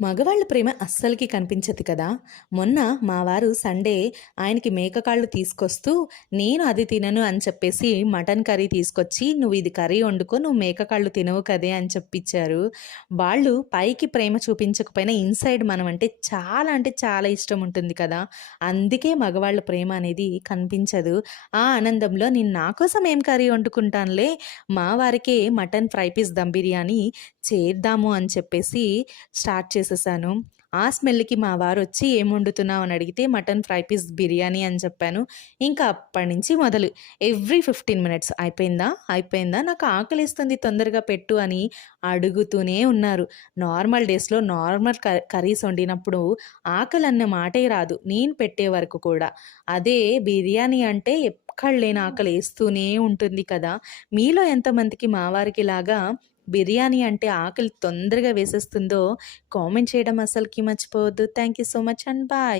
మగవాళ్ళ ప్రేమ అస్సలకి కనిపించదు కదా! మొన్న మా వారు సండే ఆయనకి మేక కాళ్ళు తీసుకొస్తూ, నేను అది తినను అని చెప్పేసి మటన్ కర్రీ తీసుకొచ్చి, "నువ్వు ఇది కర్రీ వండుకో, నువ్వు మేక కాళ్ళు తినవు కదే" అని చెప్పిచ్చారు. వాళ్ళు పైకి ప్రేమ చూపించకపోయినా ఇన్‌సైడ్ మనం అంటే చాలా ఇష్టం ఉంటుంది కదా! అందుకే మగవాళ్ళ ప్రేమ అనేది కనిపించదు. ఆ ఆనందంలో నేను నా కోసం ఏం కర్రీ వండుకుంటానులే, మా వారికే mutton fry piece dum biryani చేద్దాము అని చెప్పేసి స్టార్ట్ చేసేసాను. ఆ స్మెల్‌కి మా వారొచ్చి "ఏం వండుతున్నావు?" అని అడిగితే మటన్ ఫ్రై పీస్ బిర్యానీ అని చెప్పాను. ఇంకా అప్పటినుంచి మొదలు ఎవ్రీ 15 మినిట్స్ "అయిపోయిందా? అయిపోయిందా? నాకు ఆకలేస్తుంది తొందరగా పెట్టు" అని అడుగుతూనే ఉన్నారు. నార్మల్ డేస్‌లో నార్మల్ కర్రీస్ వండినప్పుడు ఆకలన్న మాటే రాదు. నేను పెట్టే వరకు కూడా. అదే బిర్యానీ అంటే ఎక్కడ లేని ఆకలేస్తూనే ఉంటుంది కదా! మీలో ఎంతమందికి మా వారికిలాగా బిర్యానీ అంటే ఆకలి తొందరగా వేసేస్తుందో కామెంట్ చేయడం అస్సలకి మర్చిపోవద్దు. Thank you so much and bye.